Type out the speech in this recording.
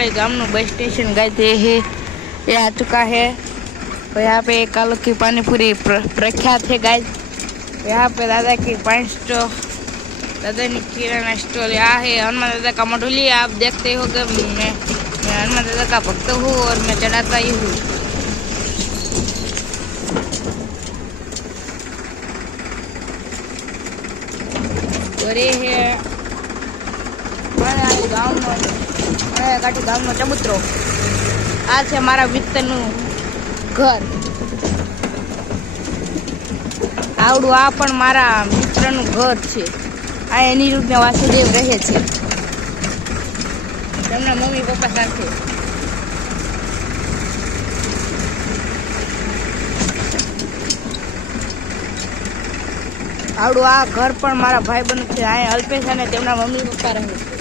हमारे गांव bus station गए थे ये आ चुका है। तो यहाँ पे कालू की पानी पूरी प्रख्यात है गाइस। यहाँ पे दादा की पानी स्टोर, दादा की किराना स्टोर यहाँ है। हनुमान दादा का मटोली आप देखते हो कि मैं हनुमान दादा का भक्त हूँ और मैं चढ़ाता ही हूँ। और ये है गाँव चबूतरो। आ है मारा मित्रनु घर। आवड़ू आ पण मारा मित्रनु घर छे। आ अनिरुद्ध ने वासुदेव रहे छे તેમના મમ્મી પપ્પા સાથે। આવડું આ ઘર પણ મારા ભાઈ બહેન છે। આ અલ્પેશ અને તેમના મમ્મી પપ્પા રહે છે।